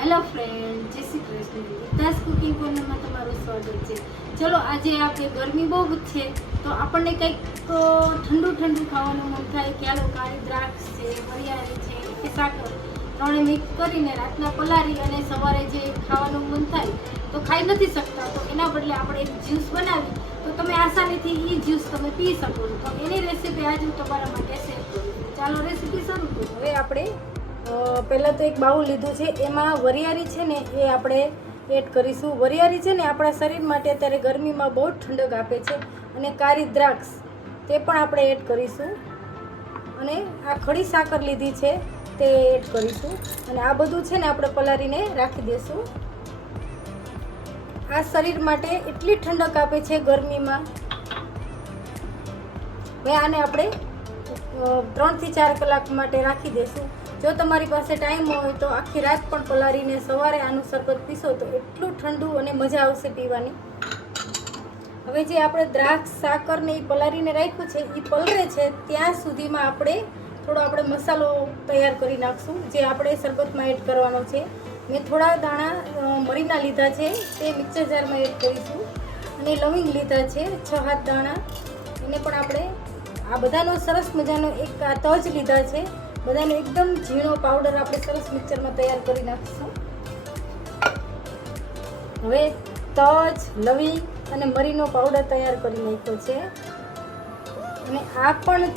Hello friend, જય Shri Krishna. Geeta's cooking કોર્નરમાં તમારું સ્વાગત છે. ચલો, આજે આપણે ગરમી બહુ છે, તો આપણને કંઈક તો ઠંડુ ઠંડુ ખાવાનું મન થાય કે હાલો કાળી દ્રાક્ષ છે, વરિયાળી છે, કે સાકર. ત્રણે મિક્સ કરીને રાતના પલારી અને સવારે જે ખાવાનું મન થાય, તો ખાઈ નથી શકતા. તો એના બદલે આપણે એક જ્યુસ બનાવી, તો તમે આસાનીથી એ જ્યુસ તમે પી શકો છો. તો એની રેસીપી આજે હું તમારા માટે શેર કરું ચાલો, રેસીપી શરૂ કરું. હવે આપણે પહેલાં તો એક બાઉલ લીધું છે, એમાં વરિયાળી છે ને એ આપણે એડ કરીશું. વરિયાળી છે ને આપણા શરીર માટે અત્યારે ગરમીમાં બહુ ઠંડક આપે છે અને કાળી દ્રાક્ષ, તે પણ આપણે એડ કરીશું. અને આ ખડી સાકર લીધી છે, તે એડ કરીશું. અને આ બધું છે ને આપણે પલાળીને રાખી દઈશું આ શરીર માટે એટલી ઠંડક આપે છે ગરમીમાં. હવે આને આપણે ત્રણથી ચાર કલાક માટે રાખી દઈશું જો તમારી પાસે ટાઈમ હોય તો આખી રાત પણ પલાળીને સવારે આનું શરબત પીશો તો એટલું ઠંડુ અને મજા આવશે પીવાની. હવે જે આપણે દ્રાક્ષ સાકરને એ પલાળીને રાખ્યું છે એ પલળે છે, ત્યાં સુધીમાં આપણે થોડો આપણે મસાલો તૈયાર કરી નાખશું, જે આપણે શરબતમાં એડ કરવાનો છે. મેં થોડા દાણા મરીના લીધા છે, તે મિક્સર જારમાં એડ કરીશું. અને લવિંગ લીધા છે, છ હાથ દાણા. એને પણ આપણે આ બધાનો સરસ મજાનો એક તજ લીધા છે. બધાનો એકદમ ઝીણો પાવડર આપણે સરસ મિક્સરમાં તૈયાર કરી નાખીશું. હવે તજ, લવિંગ અને મરીનો પાવડર તૈયાર કરી નાખ્યો છે. અને આ પણ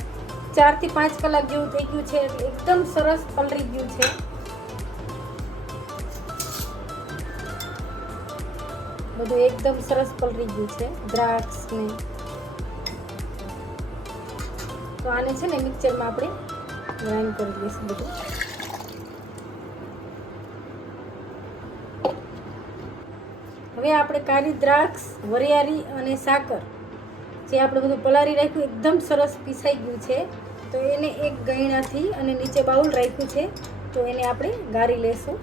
ચારથી પાંચ કલાક જેવું થઈ ગયું છે એકદમ સરસ પલળી ગયું છે. બધું એકદમ સરસ પલળી ગયું છે દ્રાક્ષ ને તો આને છે ને મિક્સરમાં આપણે ગ્રાઇન્ડ કરી દઈશું બધું હવે આપણે કાળી દ્રાક્ષ, વરિયાળી અને સાકર, જે આપણે બધું પલાળી રાખ્યું, એકદમ સરસ પીસાઈ ગયું છે. તો એને એક ગયણાથી અને નીચે બાઉલ રાખ્યું છે. તો એને આપણે ગાળી લેશું.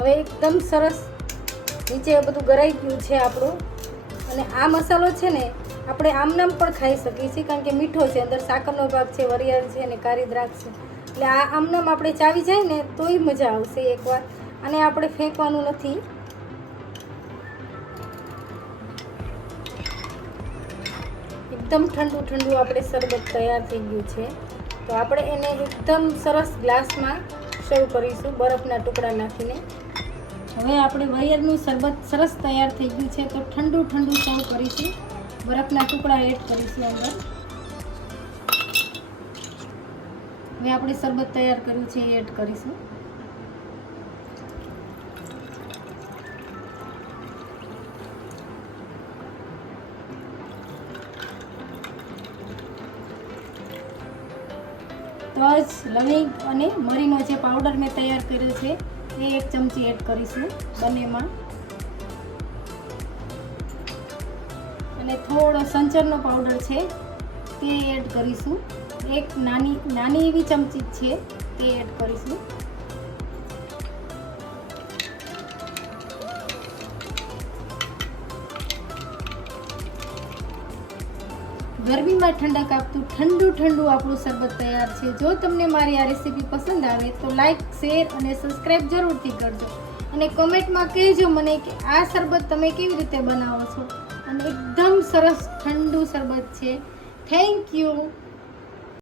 હવે એકદમ સરસ નીચે બધું ગરાઈ ગયું છે આપણું. અને આ મસાલો છે ને, આપણે આમનામ પણ ખાઈ શકીએ છીએ, કારણ કે મીઠો છે, અંદર સાકરનો ભાગ છે, વરિયાળ છે અને કાળી દ્રાક્ષ છે. એટલે આ આમનામ આપણે ચાવી જાય ને, તોય મજા આવશે એકવાર. અને આપણે ફેંકવાનું નથી. એકદમ ઠંડુ ઠંડુ આપણે શરબત તૈયાર થઈ ગયું છે. તો આપણે એને એકદમ સરસ ગ્લાસમાં સર્વ કરીશું, બરફના ટુકડા નાખીને. હવે આપણે વરિયરનું શરબત સરસ તૈયાર થઈ ગયું છે, તો ઠંડુ ઠંડુ સર્વ કરીશું. બરફના ટુકડા એડ કરીશું અંદર. હવે આપણે શરબત તૈયાર કર્યું છે એડ કરીશું. તજ, લવિંગ અને મરીનો જે પાવડર મેં તૈયાર કર્યો છે એ એક ચમચી એડ કરીશું બંનેમાં. અને થોડો સંચરનો પાવડર છે તે એડ કરીશું. એક નાની નાની એવી ચમચી છે તે એડ કરીશું. ગરમીમાં ઠંડક આપતું, ઠંડુ ઠંડુ આપણું શરબત તૈયાર છે. જો તમને મારી આ રેસીપી પસંદ આવે તો લાઇક શેર અને સબસ્ક્રાઈબ જરૂરથી કરજો. અને કમેન્ટમાં કહેજો મને કે આ શરબત તમે કેવી રીતે બનાવો છો. અને એકદમ સરસ ઠંડુ શરબત છે. Thank you